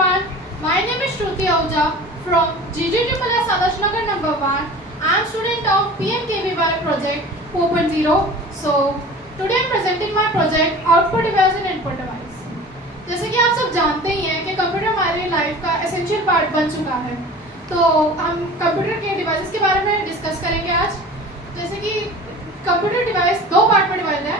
everyone. My name is Shruti Ahuja from GGTSS Adarsh Nagar number 1. I am student of PMKVY project 4.0. So today I am presenting my project output device and input device. जैसे कि आप सब जानते ही हैं कि computer हमारी life का essential part बन चुका है, तो हम कंप्यूटर के डिवाइसेस के बारे में डिस्कस करेंगे आज। जैसे कि कंप्यूटर डिवाइस दो पार्ट में डिवाइड है,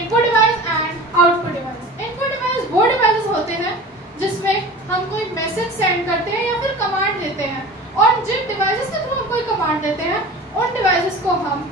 input device and output device. Input device वो डिवाइसेस होते हैं जिसमें हम कोई मैसेज सेंड करते हैं या फिर कमांड देते हैं, और जिन डिवाइसेस के थ्रू हम कोई कमांड देते हैं उन डिवाइसेस को हम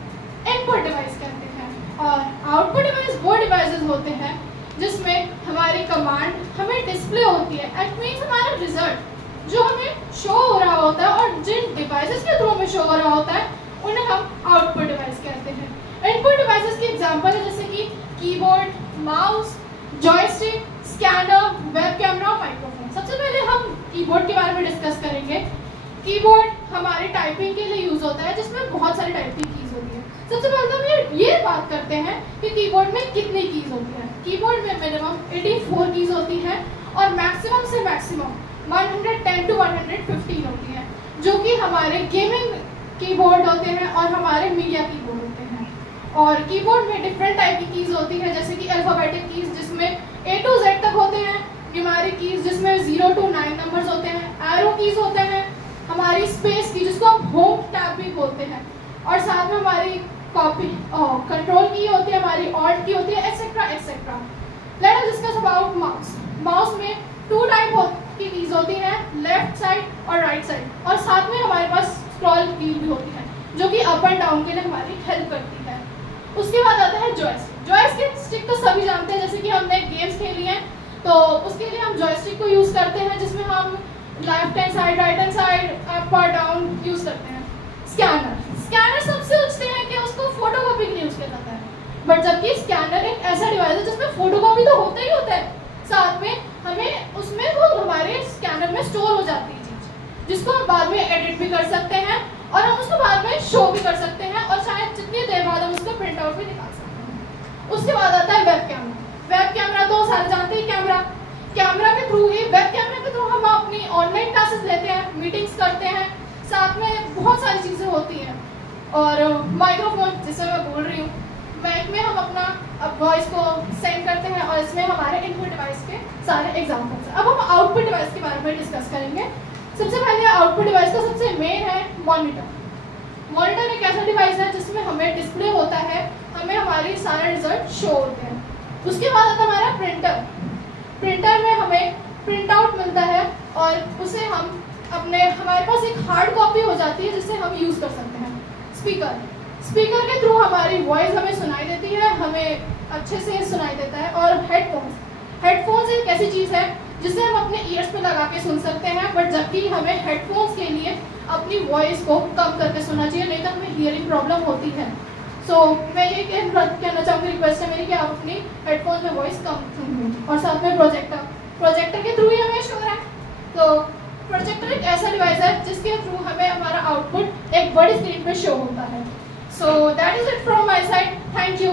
इनपुट डिवाइस कहते हैं। और आउटपुट डिवाइस वो डिवाइसेस होते हैं जिसमें हमारी कमांड हमें डिस्प्ले होती है। इट मीन्स हमारा रिजल्ट जो हमें शो हो रहा होता है और जिन डिवाइसेस के थ्रू हमें शो हो रहा होता है उन्हें हम आउटपुट डिवाइस कहते हैं। इनपुट डिवाइसेस के एग्जांपल है जैसे कि keyboard, mouse, joystick, scanner, web camera और माइक्रोफोन। सबसे पहले हम कीबोर्ड के बारे में डिस्कस करेंगे। कीबोर्ड हमारी टाइपिंग के लिए यूज होता है जिसमें बहुत सारी टाइपिंग कीज होती है। सबसे पहले तो हम ये बात करते हैं कि कीबोर्ड में कितनी कीज होती है। कीबोर्ड में मिनिमम 84 कीज होती है और मैक्सिमम से मैक्सिमम 110 to 115 होती है, जो कि हमारे गेमिंग कीबोर्ड होते हैं और हमारे मीडिया कीबोर्ड होते हैं। और कीबोर्ड में डिफरेंट टाइप की कीज होती है, जैसे कि अल्फाबेटिक कीज जिसमें A to Z तक होते हैं, न्यूमेरिक कीज जिसमें 0 to 9 नंबर्स होते हैं, एरो कीज होते हैं, हमारी स्पेस की जिसको हम होम टैब भी बोलते हैं, और साथ में हमारी कॉपी कंट्रोल की होती है, हमारी ऑल्ट की होती है, etcetera etcetera. Let us discuss about mouse. Mouse में 2 टाइप की कीज होती हैं, लेफ्ट साइड और राइट साइड, और साथ में हमारे पास स्क्रॉल की भी होती है जो कि अप एंड डाउन के लिए हमारी हेल्प करती है। उसके बाद आता है जॉयस्टिक। जॉयस्टिक स्टिक तो सभी जानते हैं, जैसे कि हमने गेम्स खेली हैं तो उसके लिए हम जॉयस्टिक को यूज करते हैं, जिसमें हम left hand side, right hand side, up और डाउन यूज करते हैं। स्कैनर। स्कैनर सबसे सोचते हैं कि उसको फोटोकॉपी के लिए यूज किया जाता है, बट जबकि स्कैनर एक ऐसा डिवाइस है जिसमें फोटोकॉपी तो होता ही होता है, साथ में हमें उसमें वो हमारे स्कैनर में स्टोर हो जाती है चीज, जिसको हम बाद में एडिट भी कर सकते हैं और हम उसको बाद में शो भी कर सकते हैं, और शायद जितनी देर बाद हम उसको प्रिंट आउट भी निकाल सकते हैं। उसके बाद आता है वेब कैमरा। वेब कैमरा तो सारे जानते हैं, कैमरा के थ्रू ही, वेब कैमरा के थ्रू हम अपनी ऑनलाइन क्लासेस लेते हैं, मीटिंग्स करते हैं, साथ में बहुत सारी चीजें होती हैं। और माइक्रोफोन जिसे मैं बोल रही हूँ, माइक में हम अपना वॉइस को सेंड करते हैं, और इसमें हमारे इनपुट डिवाइस के सारे एग्जाम्पल्स हैं। अब हम आउटपुट डिवाइस के बारे में डिस्कस करेंगे। सबसे पहले आउटपुट डिवाइस का सबसे मेन है मॉनिटर। मॉनिटर एक ऐसा डिवाइस है जिसमें हमें डिस्प्ले होता है, हमें हमारे सारे रिजल्ट शो होते हैं। उसके बाद आता है हमारा प्रिंटर। प्रिंटर में हमें प्रिंट आउट मिलता है और उसे हम हमारे पास एक हार्ड कॉपी हो जाती है जिसे हम यूज कर सकते हैं। स्पीकर के थ्रू हमारी वॉइस हमें सुनाई देती है, हमें अच्छे से सुनाई देता है। और हेडफोन्स एक ऐसी चीज है जिसे हम अपने ईयर्स पे लगा के सुन सकते हैं, बट जबकि हमें हेडफोन्स के लिए अपनी वॉइस को कम करके सुनना चाहिए, नहीं तो हमें हियरिंग प्रॉब्लम होती है। सो मैं ये कहना चाहूँगी, रिक्वेस्ट है मेरी कि आप अपनी हेडफोन में वॉइस कम सुनिए। और साथ में प्रोजेक्टर के थ्रू ही हमें शो रहा है, तो प्रोजेक्टर एक ऐसा डिवाइस है जिसके थ्रू हमें हमारा आउटपुट एक बड़ी स्क्रीन पे शो होता है। So that is it from my side. Thank you.